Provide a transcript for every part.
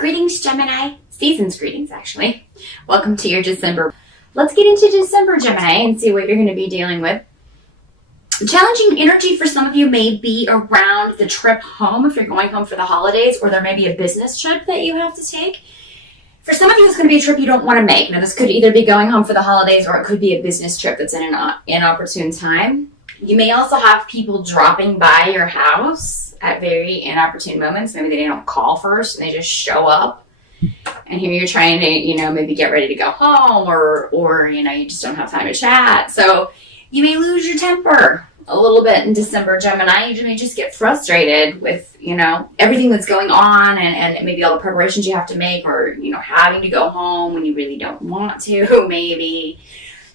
Greetings, Gemini. Season's greetings, actually. Welcome to your December. Let's get into December, Gemini, and see what you're going to be dealing with. Challenging energy for some of you may be around the trip home if you're going home for the holidays, or there may be a business trip that you have to take. For some of you, it's going to be a trip you don't want to make. Now, this could either be going home for the holidays, or it could be a business trip that's in an inopportune time. You may also have people dropping by your house at very inopportune moments. Maybe they don't call first and they just show up. And here you're trying to, maybe get ready to go home or you just don't have time to chat. So you may lose your temper a little bit in December, Gemini. You may just get frustrated with, everything that's going on and maybe all the preparations you have to make, or, having to go home when you really don't want to, maybe.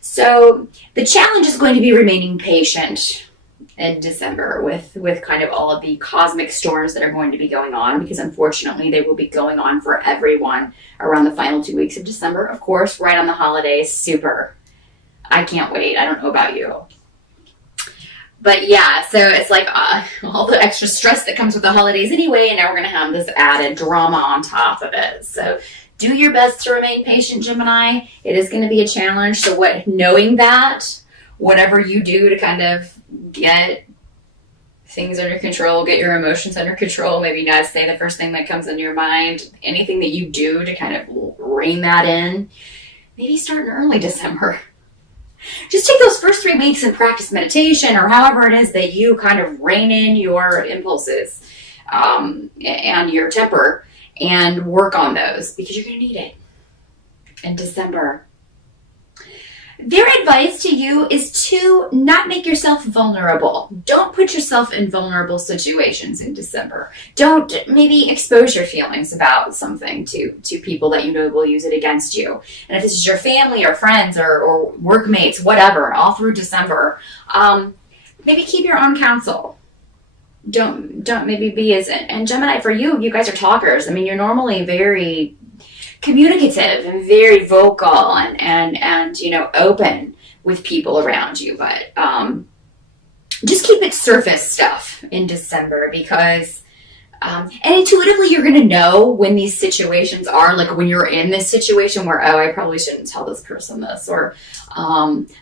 So the challenge is going to be remaining patient in December with kind of all of the cosmic storms that are going to be going on, because unfortunately they will be going on for everyone around the final 2 weeks of December. Of course, right on the holidays, super. I can't wait. I don't know about you. But yeah, so it's like all the extra stress that comes with the holidays anyway, and now we're going to have this added drama on top of it. So do your best to remain patient, Gemini. It is going to be a challenge. So knowing that, whatever you do to kind of get things under control, get your emotions under control, maybe not say the first thing that comes into your mind, anything that you do to kind of rein that in, maybe start in early December. Just take those first 3 weeks and practice meditation, or however it is that you kind of rein in your impulses and your temper, and work on those, because you're going to need it in December. Their advice to you is to not make yourself vulnerable. Don't put yourself in vulnerable situations in December. Don't maybe expose your feelings about something to people that you know will use it against you. And if this is your family or friends or workmates, whatever, all through December, maybe keep your own counsel. Don't maybe be and Gemini, for you guys are talkers. I mean, you're normally very communicative and very vocal and open with people around you, but just keep it surface stuff in December, because and intuitively you're going to know when these situations are, like when you're in this situation where, I probably shouldn't tell this person this, or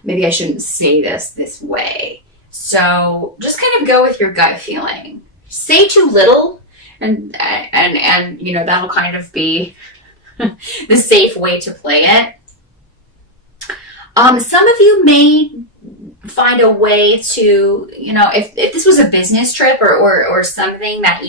maybe I shouldn't say this way. So just kind of go with your gut feeling. Say too little, and that'll kind of be the safe way to play it. Some of you may find a way to, if this was a business trip or something that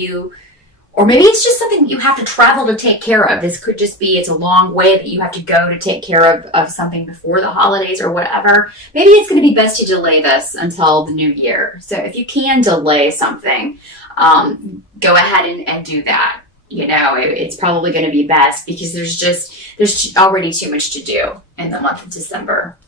or maybe it's just something you have to travel to take care of. This could just be, it's a long way that you have to go to take care of something before the holidays or whatever. Maybe it's going to be best to delay this until the new year. So if you can delay something, go ahead and do that. It's probably going to be best, because there's already too much to do in the month of December.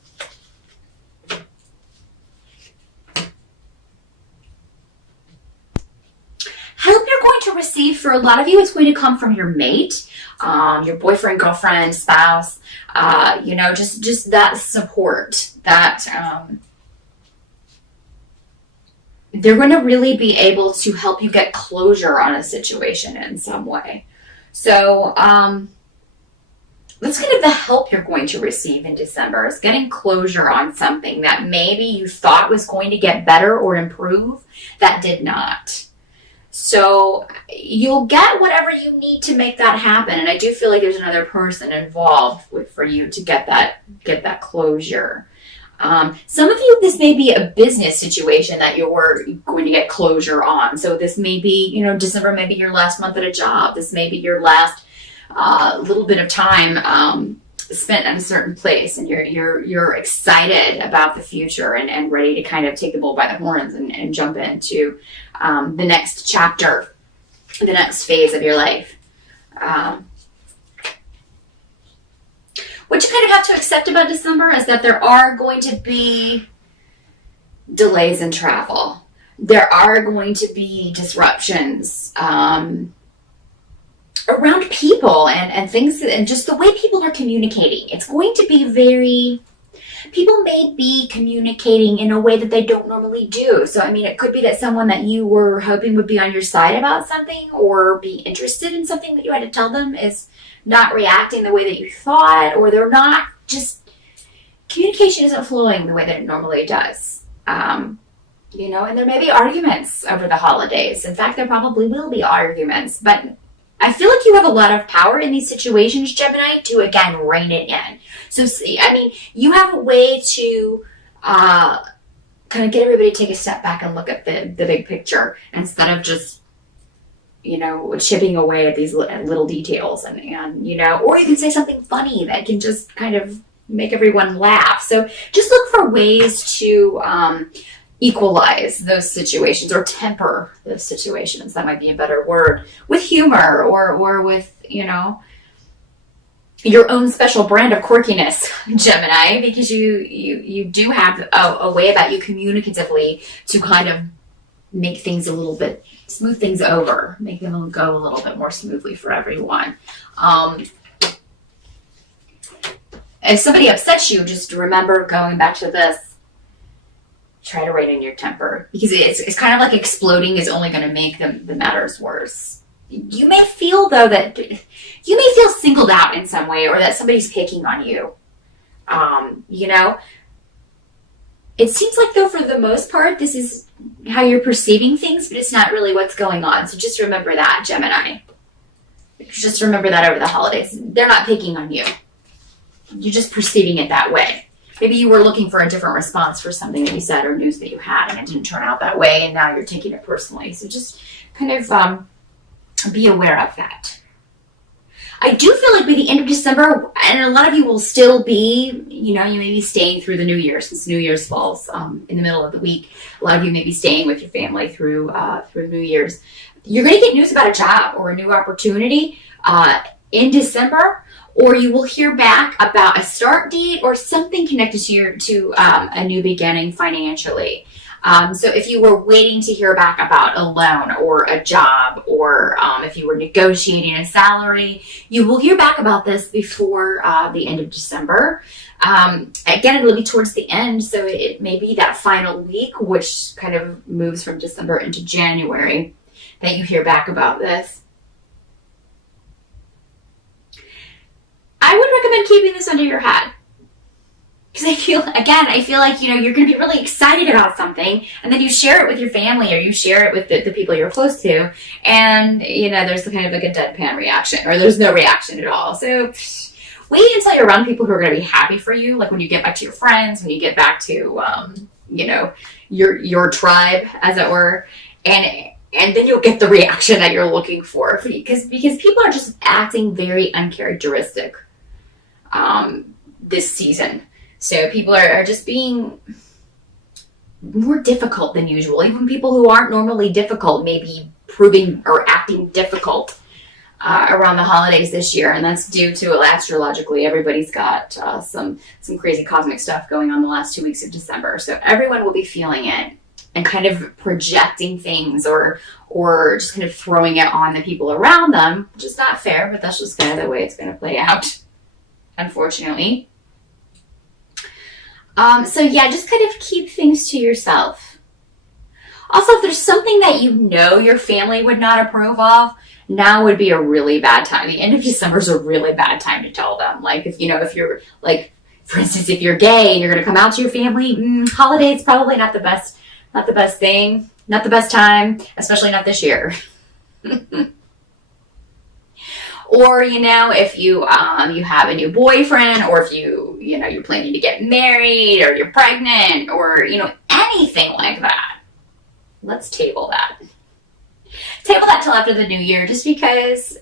Help you're going to receive, for a lot of you, it's going to come from your mate, your boyfriend, girlfriend, spouse, just that support, that they're going to really be able to help you get closure on a situation in some way. So that's kind of the help you're going to receive in December, is getting closure on something that maybe you thought was going to get better or improve that did not. So you'll get whatever you need to make that happen. And I do feel like there's another person involved for you to get that closure. Some of you, this may be a business situation that you're going to get closure on. So this may be, December may be your last month at a job. This may be your last little bit of time spent in a certain place, and you're excited about the future and ready to kind of take the bull by the horns and jump into the next chapter, the next phase of your life. What you kind of have to accept about December is that there are going to be delays in travel. There are going to be disruptions around people and things, and just the way people are communicating. It's going to be very people may be communicating in a way that they don't normally do. So, I mean, it could be that someone that you were hoping would be on your side about something or be interested in something that you had to tell them is not reacting the way that you thought, or they're not just, communication isn't flowing the way that it normally does. You know, and there may be arguments over the holidays. In fact, there probably will be arguments, but I feel like you have a lot of power in these situations, Gemini, to, again, rein it in. So, I mean, you have a way to kind of get everybody to take a step back and look at the big picture instead of just, you know, chipping away at these little details. And, you know, or you can say something funny that can just kind of make everyone laugh. So just look for ways to equalize those situations or temper those situations. That might be a better word, with humor or with, you know, your own special brand of quirkiness, Gemini, because you do have a way about you communicatively to kind of make things a little bit, smooth things over, make them go a little bit more smoothly for everyone. If somebody upsets you, just remember, going back to this, try to rein in your temper, because it's kind of like exploding is only going to make the matters worse. You may feel, though, that you may feel singled out in some way, or that somebody's picking on you. You know, it seems like, though, for the most part, this is how you're perceiving things, but it's not really what's going on. So just remember that, Gemini. Just remember that over the holidays. They're not picking on you. You're just perceiving it that way. Maybe you were looking for a different response for something that you said or news that you had, and it didn't turn out that way, and now you're taking it personally. So just kind of be aware of that. I do feel like by the end of December, and a lot of you will still be, you know, you may be staying through the New Year, since New Year's falls in the middle of the week. A lot of you may be staying with your family through New Year's. You're going to get news about a job or a new opportunity in December. Or you will hear back about a start date or something connected to a new beginning financially. So if you were waiting to hear back about a loan or a job, or if you were negotiating a salary, you will hear back about this before the end of December. Again, it'll be towards the end, so it may be that final week, which kind of moves from December into January, that you hear back about this. I would recommend keeping this under your hat, because I feel like, you know, you're going to be really excited about something, and then you share it with your family, or you share it with the people you're close to, and, you know, there's kind of like a deadpan reaction, or there's no reaction at all. So wait until you're around people who are going to be happy for you, like when you get back to your friends, when you get back to, you know, your tribe, as it were, and then you'll get the reaction that you're looking for, because people are just acting very uncharacteristic this season. So people are just being more difficult than usual. Even people who aren't normally difficult may be proving or acting difficult around the holidays this year, and that's due to, astrologically, everybody's got some crazy cosmic stuff going on the last 2 weeks of December. So everyone will be feeling it and kind of projecting things or just kind of throwing it on the people around them, which is not fair, but that's just kind of the way it's going to play out, unfortunately. So yeah, just kind of keep things to yourself. Also, if there's something that you know your family would not approve of, now would be a really bad time. The end of December is a really bad time to tell them. Like, if you're, like, for instance, if you're gay and you're going to come out to your family, holiday is probably not the best thing, not the best time, especially not this year. Or, you know, if you have a new boyfriend, or if you're planning to get married, or you're pregnant, or, you know, anything like that, let's table that. Table that till after the new year, just because,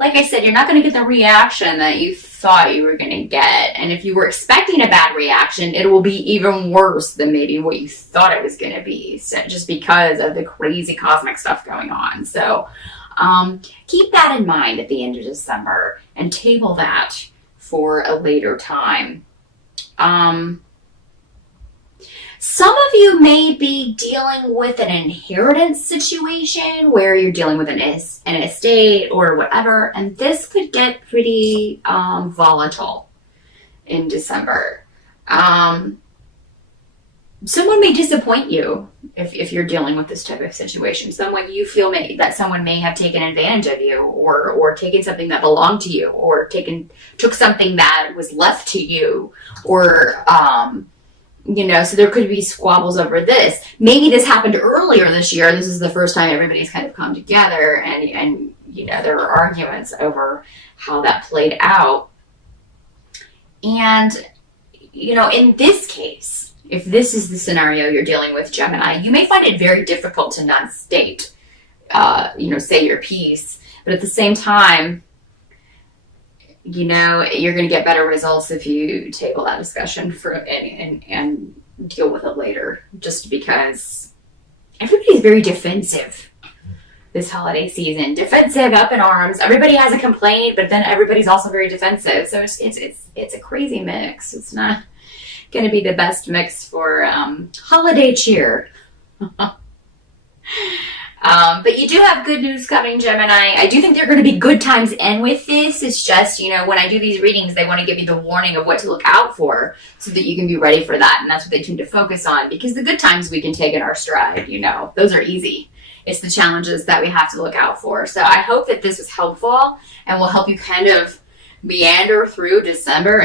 like I said, you're not going to get the reaction that you thought you were going to get. And if you were expecting a bad reaction, it will be even worse than maybe what you thought it was going to be, so just because of the crazy cosmic stuff going on. So keep that in mind at the end of December and table that for a later time. Some of you may be dealing with an inheritance situation where you're dealing with an estate or whatever, and this could get pretty volatile in December. Someone may disappoint you if you're dealing with this type of situation. Someone you feel that someone may have taken advantage of you, or taken something that belonged to you, or took something that was left to you, or so there could be squabbles over this. Maybe this happened earlier this year. This is the first time everybody's kind of come together, and there were arguments over how that played out. And in this case, if this is the scenario you're dealing with, Gemini, you may find it very difficult to non-state, say your piece. But at the same time, you're going to get better results if you table that discussion and deal with it later. Just because everybody's very defensive this holiday season. Defensive, up in arms. Everybody has a complaint, but then everybody's also very defensive. So it's a crazy mix. It's not going to be the best mix for holiday cheer. But you do have good news coming, Gemini. I do think there are going to be good times end with this. It's just, when I do these readings, they want to give you the warning of what to look out for so that you can be ready for that. And that's what they tend to focus on, because the good times we can take in our stride, those are easy. It's the challenges that we have to look out for. So I hope that this was helpful and will help you kind of meander through December